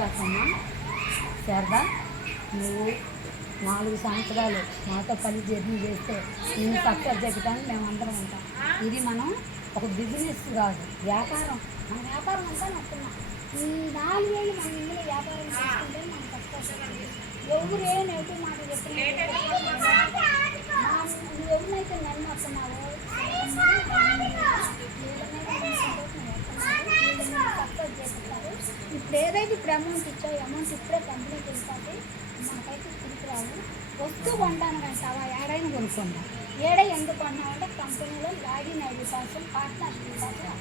కాకమ్మా శారదా, నువ్వు 4 సంవత్సరాలు మాతో కలిసి జర్నీ చేస్తే నేను సక్సెస్ చెప్తాను, మేమందరం ఉంటాం. ఇది మనం ఒక బిజినెస్ కాదు, వ్యాపారం. మన వ్యాపారం అంతా నచ్చున్నాం. ఈ 4 ఏళ్ళు మన ఇందులో వ్యాపారం చేసుకుంటే మనం సక్సెస్. ఎవరు ఏ నెగిటివ్ మాట చెప్పినా నువ్వు ఎవరినైతే నన్ను వస్తున్నావో సక్సెస్ చేస్తారు. ఇప్పుడు ఏదైతే ఇప్పుడు అమౌంట్ ఇచ్చావు, అమౌంట్ ఇప్పుడే కంపెనీకి వెళ్ళిపోతే మనకైతే తిరిగి రావు. వస్తువు కొంటాను అంటావా, ఏడైనా కొనుక్కుందాం. ఏడ ఎందుకు కొన్నామంటే కంపెనీలో లాగిన్ ఐడి కోసం పార్ట్నర్షిప్ కోసం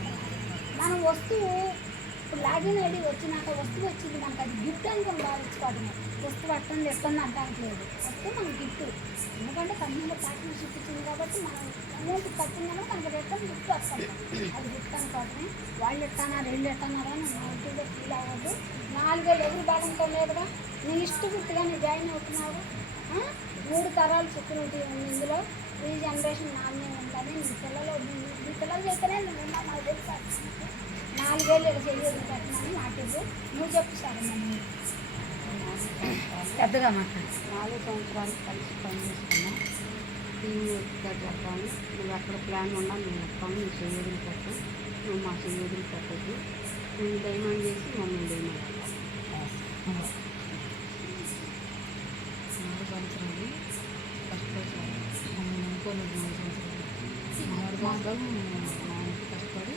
మనం వస్తువు ఇప్పుడు లాగిన్ ఐడి వచ్చినాక వస్తువు వచ్చింది మనకు అది గిఫ్ట్ అనుకుని భావించుకోవడమే. వస్తువు అట్టండి ఎట్టండి అంటానికి లేదు, వస్తువు మనకు గిఫ్ట్. ఎందుకంటే కంపెనీలో పార్ట్నర్షిప్ ఇచ్చింది కాబట్టి మనం అమౌంట్ కట్టిందని మనకు రిటర్న్ గిఫ్ట్ వస్తుంది. అది గిఫ్ట్ అనుకోవడమే. వాళ్ళు ఎట్టన్నారు వీళ్ళు ఎట్టన్నారా నెగిటివ్గా ఫీల్ అవ్వద్దు. 4 ఏళ్ళు ఎవరు భాగంతో లేదుగా, నీ ఇష్టగుర్తిగా నీ జాయిన్ అవుతున్నావు. 3 తరాలు చుట్టూ ఉంటుంది ఇందులో. ఈ జనరేషన్ నాన్నే ఉంటుంది. నీ పిల్లలు చేస్తేనే నువ్వు మాకు తెలుసు. 4 ఏళ్ళు ఇలా చెయ్యదు పెట్టినాను మాటివ్వు. నువ్వు చెప్పు సార్. మనం పెద్దగా మాట్లాడు. 4 సంవత్సరాలు కలిసి పనిచేసుకున్నా. టీం చెప్పాను, నువ్వు ఎక్కడ ప్లాన్ ఉన్నా మేము చెప్తాము. నువ్వు చెయ్యదులు పెట్టు, నువ్వు మా చెయ్యదులు పెట్టద్దు. నువ్వు డైమండ్ చేసి మమ్మల్ని డైమండ్ 4 సంవత్సరాలు కష్టపడి అనుకోలేదు. 4 సంవత్సరాలు కష్టపడి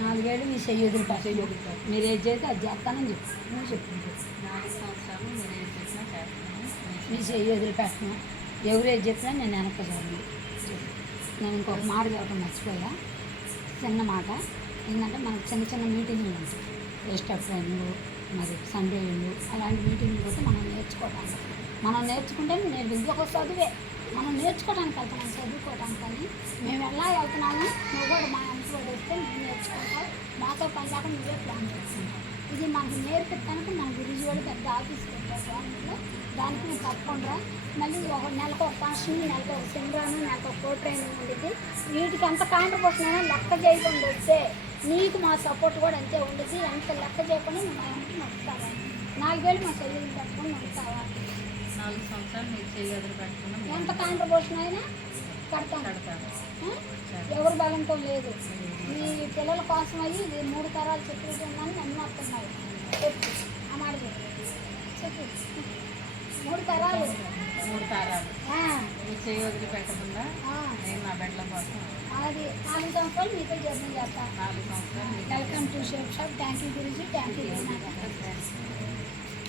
4 ఏళ్ళు మీ చెయ్యదులు చెయ్యదు. మీరు ఏది చేస్తే అది చేస్తానని చెప్పు. నువ్వు చెప్పు. 4 సంవత్సరాలు మీరు ఏం చేసినా చేస్తాను. మీ చెయ్యదులు పెట్టను. ఎవరు ఏది చెప్పినా నేను వెనక్కి చూడండి. నేను ఇంకొక మాట చెప్పడం మర్చిపోయా, చిన్న మాట. ఏంటంటే మనకు చిన్న చిన్న మీటింగ్లు ఉంటాయి. రెస్టాప్ ట్రైనింగ్, మరి సండే అలాంటి మీటింగ్లు పోతే మనం నేర్చుకోవడానికి. మనం నేర్చుకుంటే నేను ఇది ఒక చదువే. మనం నేర్చుకోవడానికి వెళ్తున్నాం, చదువుకోవడానికి. కానీ మేము ఎలా వెళ్తున్నాము, నువ్వు కూడా మా ఇంట్లో వస్తే మేము నేర్చుకుంటావు. మాతో పని లేక నువ్వే ప్లాన్ చేసుకుంటావు. ఇది మనకు నేర్పించడానికి మన గురించి కూడా పెద్ద ఆఫీస్ పెట్టారు గవర్నమెంట్లో. దానికి నేను తప్పకుండా మళ్ళీ ఒక నెలకు ఒక ఫంక్షన్, నెలకు ఒక సెమినార్, నెలకు ఒక కోర్ ట్రైనింగ్ ఉండేది. వీటికి ఎంత కాంట్రిబ్యూషన్ అయినా లెక్క చేయకుండా వస్తే నీకు మా సపోర్ట్ కూడా అంతే ఉండేది. ఎంత లెక్క చేయకుండా నువ్వు మా ఇంటికి నడుస్తావా. 4 ఏళ్ళు మా చెల్లెలు పెట్టుకొని నడుస్తావా. 4 సంవత్సరాలు మీరు చెయ్యదులు పెట్టుకున్నాం. ఎంత కాంట్రిబ్యూషన్ అయినా కడతాను. ఎవరు బలంతో లేదు. ఈ పిల్లల కోసం అయ్యి ఇది 3 తరాలు సెక్యూరిటీ ఉందని నన్ను వస్తున్నాయి. చెప్పు ఆ మాట చెప్పు. 3 తరాలు మీరు చెయ్యదులు పెట్టకుండా నేను నా బిడ్డల కోసం అది 4 సంవత్సరాలు మీతో జర్నీ చేస్తాను. 4 సంవత్సరాలు. Welcome to shape shop. Thank you గురించి. Thank you.